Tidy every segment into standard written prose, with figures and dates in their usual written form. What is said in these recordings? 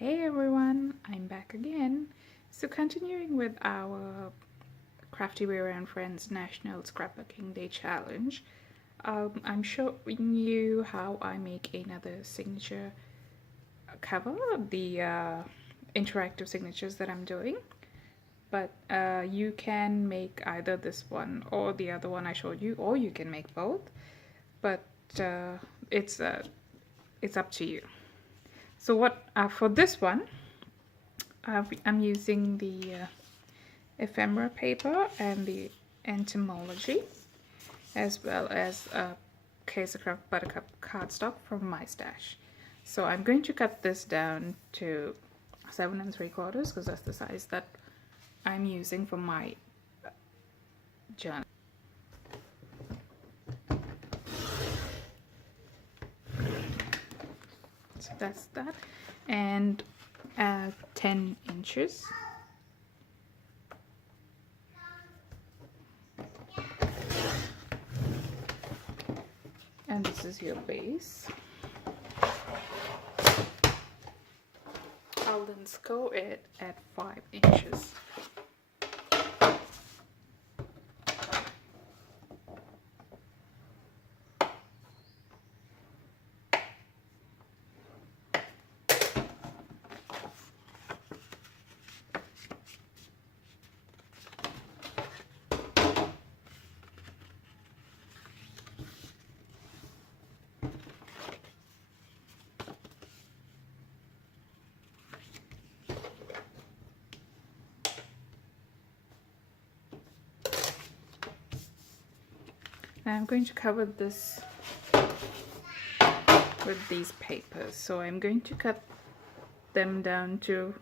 Hey everyone, I'm back again. So continuing with our Crafty Wear and Friends National Scrapbooking Day Challenge, I'm showing you how I make another signature cover, the interactive signatures that I'm doing. But you can make either this one or the other one I showed you, or you can make both. But it's up to you. So what for this one, I'm using the ephemera paper and the entomology, as well as a case of buttercup cardstock from my stash. So I'm going to cut this down to 7 3/4 because that's the size that I'm using for my journal. So that's that, and 10 inches. And this is your base. I'll then score it at 5 inches. I'm going to cover this with these papers, so I'm going to cut them down to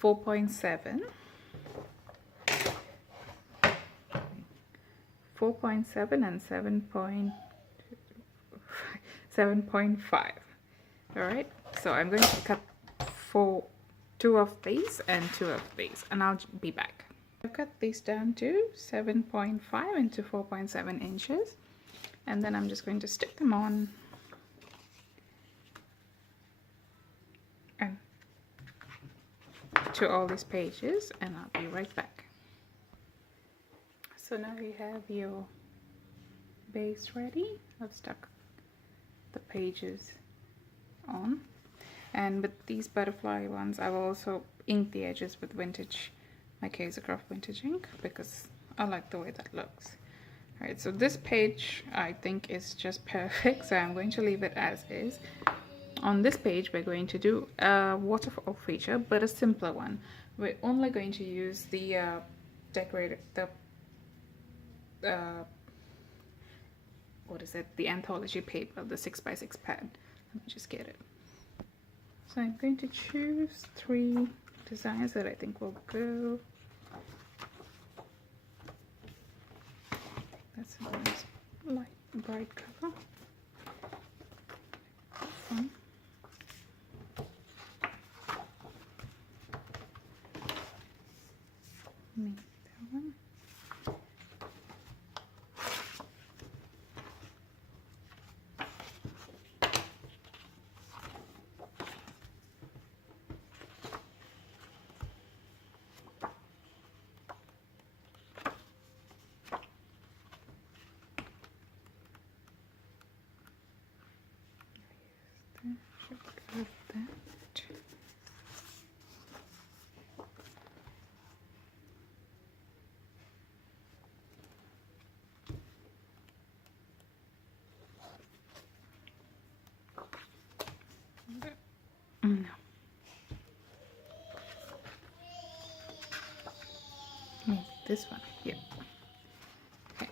4.7, 4.7 and 7.5. All right, so I'm going to cut two of these and 2 of these, and I'll be back. I've cut these down to 7.5 into 4.7 inches, and then I'm just going to stick them on and to all these pages, and I'll be right back. So now you have your base ready. I've stuck the pages on, and with these butterfly ones I've also inked the edges with my Craft vintage ink, because I like the way that looks. Alright, so this page I think is just perfect, so I'm going to leave it as is. On this page we're going to do a waterfall feature, but a simpler one. We're only going to use the the anthology paper, the 6x6 pad. Let me just get it. So I'm going to choose 3 designs that I think will go. That's a nice light bright color. Fun. Maybe that one. Should go with that. No. Maybe this one. Yeah. Okay.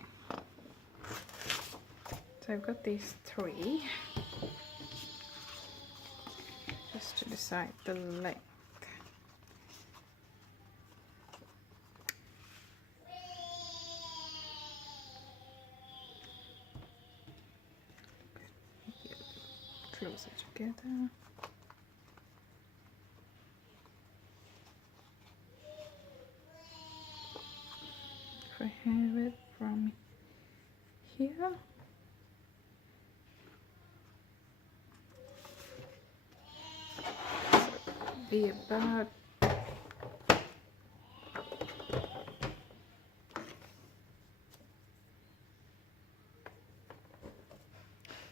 So I've got these 3. Just to decide the length. Closer together. If I have it from here, be about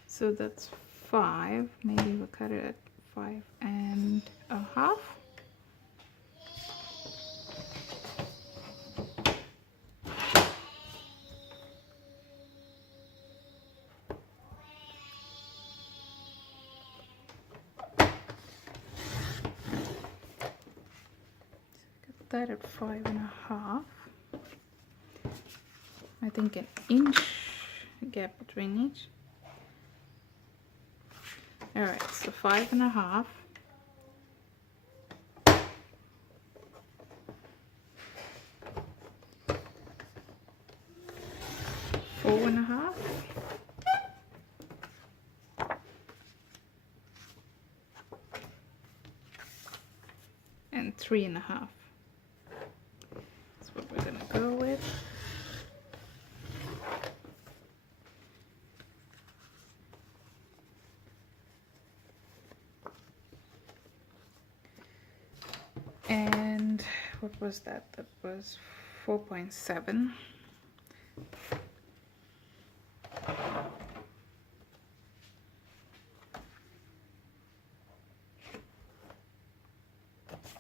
so that's 5. Maybe we'll cut it at 5.5. That at 5.5. I think an inch gap between each. Alright, so 5.5. 4.5. And 3.5. That's what we're gonna go with. And what was that? That was 4.7.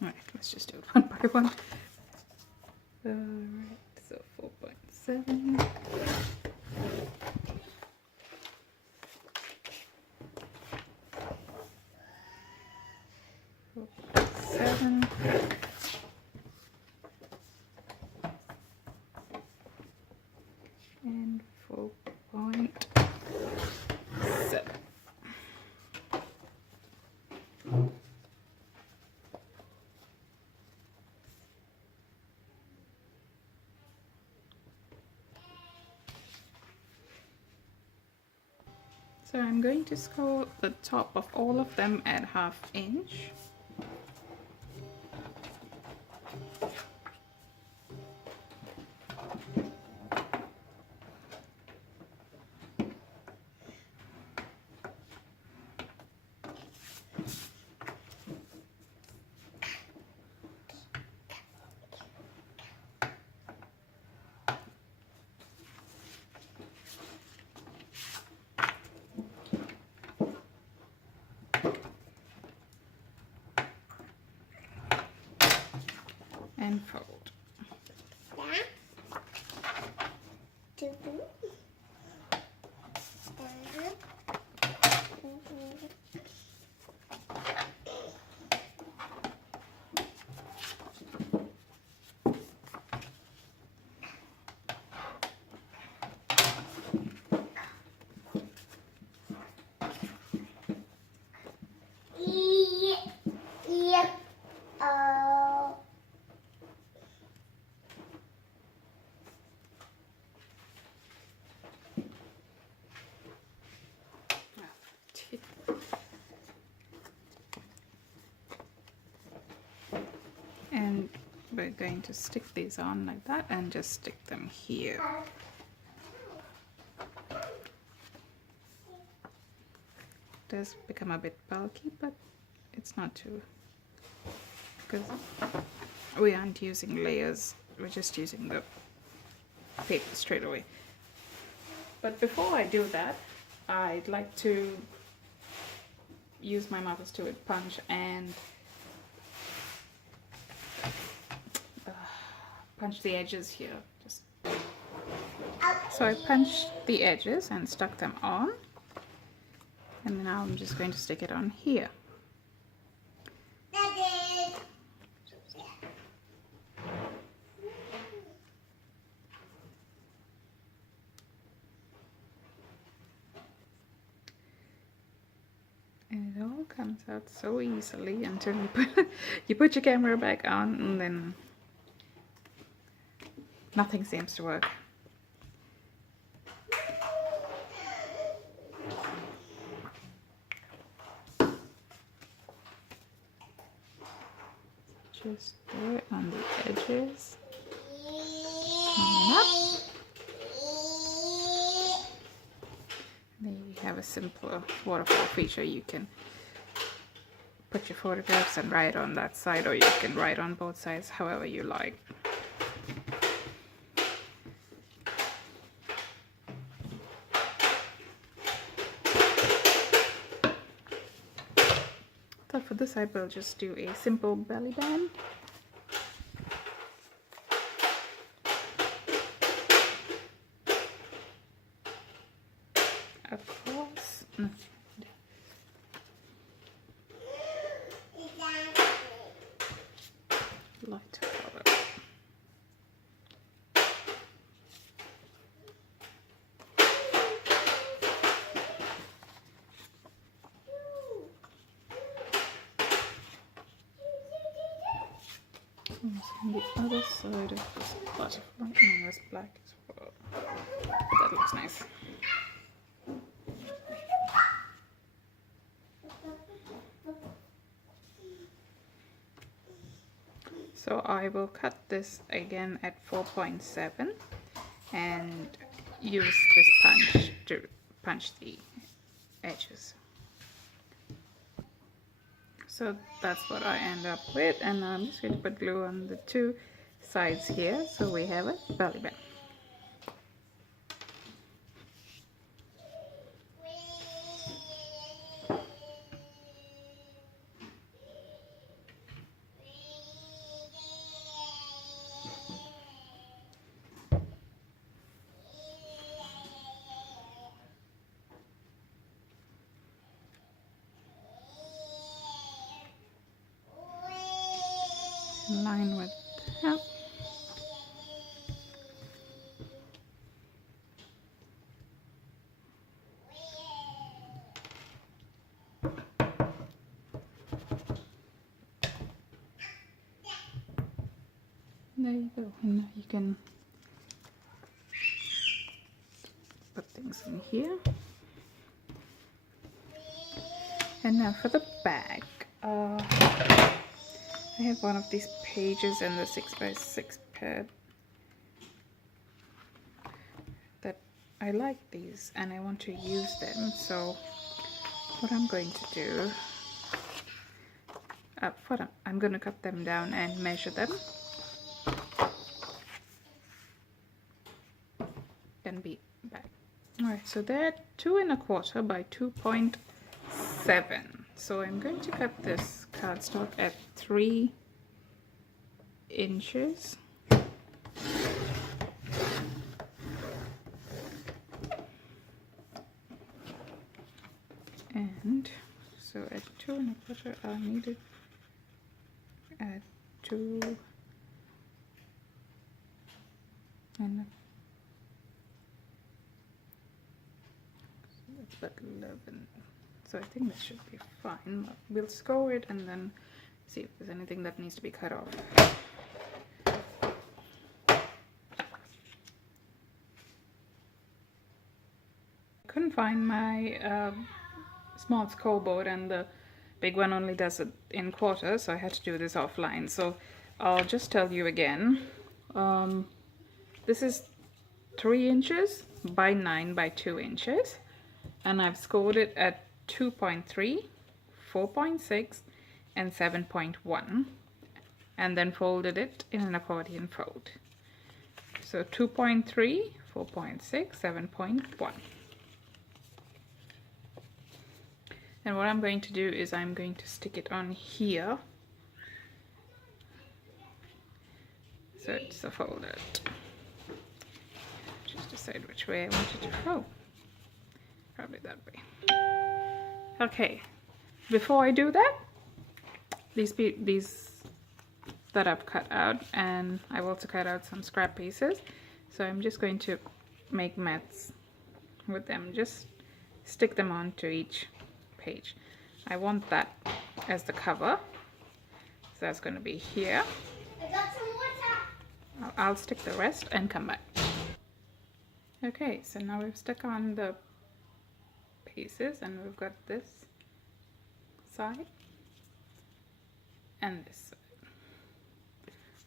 Alright, let's just do it one by one. Alright, so 4.7. 4.7. And 4.7. So I'm going to score the top of all of them at 1/2 inch. And fold. And we're going to stick these on like that and just stick them here. It does become a bit bulky, but it's not too, because we aren't using layers, we're just using the paper straight away. But before I do that, I'd like to use my Martha Stewart punch and punch the edges here. So I punched the edges and stuck them on, and now I'm just going to stick it on here. And it all comes out so easily until you put your camera back on, and then nothing seems to work. Just do it on the edges. Coming up. Then you have a simpler waterfall feature. You can put your photographs and write on that side, or you can write on both sides, however you like. So for this side, we'll just do a simple belly band. Across. Light color. On the other side of this butterfly, no, it's black as well. That looks nice. So I will cut this again at 4.7 and use this punch to punch the edges. So that's what I end up with, and I'm just going to put glue on the two sides here so we have a belly band. In line with that. There you go, and now you can put things in here. And now for the back, I have one of these pages in the 6x6 pad that I like these and I want to use them. So what I'm going to do, I'm going to cut them down and measure them. Then be back. Alright, so they're 2 1/4 by 2.7. So I'm going to cut this cardstock at 3 inches. And so at 2 1/4 I need it at 2 and so that's about 11. So I think that should be fine. We'll score it and then see if there's anything that needs to be cut off. I couldn't find my small scoreboard, and the big one only does it in quarters, so I had to do this offline. So I'll just tell you again. This is 3 inches by 9 by 2 inches, and I've scored it at 2.3, 4.6 and 7.1, and then folded it in an accordion fold. So 2.3, 4.6, 7.1. And what I'm going to do is I'm going to stick it on here, so it's a folded. Just decide which way I want it to go. Probably that way. Okay, before I do that, these that I've cut out, and I've also cut out some scrap pieces, so I'm just going to make mats with them. Just stick them onto each page. I want that as the cover, so that's going to be here. I got some water. I'll stick the rest and come back. Okay, so now we've stuck on the pieces, and we've got this side and this side.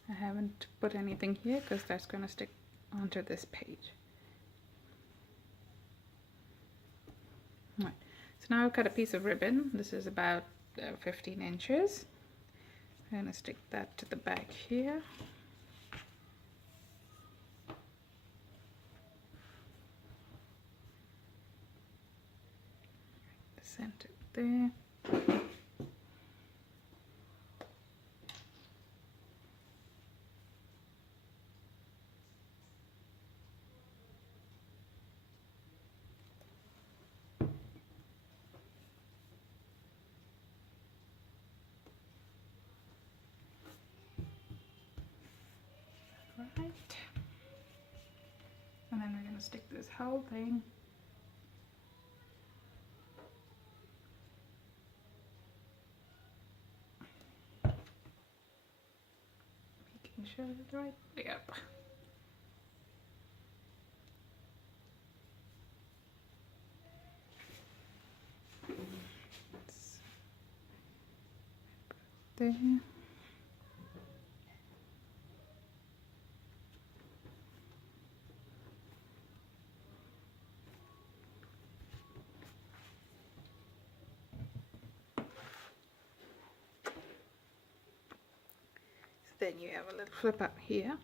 I haven't put anything here because that's going to stick onto this page. Right. So now I've got a piece of ribbon. This is about 15 inches. I'm going to stick that to the back here. Center there. Right. And then we're going to stick this whole thing making sure it's right. Yep. There. Then you have a little flip up here.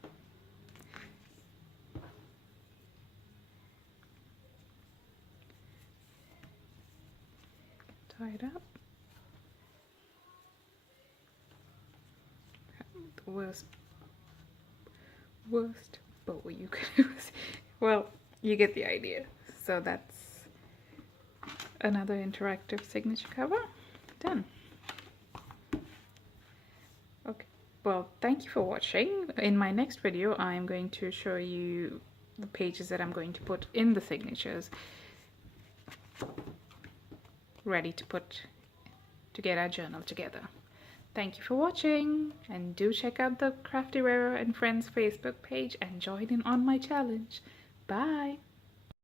Tie it up. The worst bow you could use. Well, you get the idea. So that's another interactive signature cover done. Okay, well, thank you for watching. In my next video I'm going to show you the pages that I'm going to put in the signatures, ready to put to get our journal together. Thank you for watching, and do check out the Crafty Wearer and Friends Facebook page and join in on my challenge. Bye!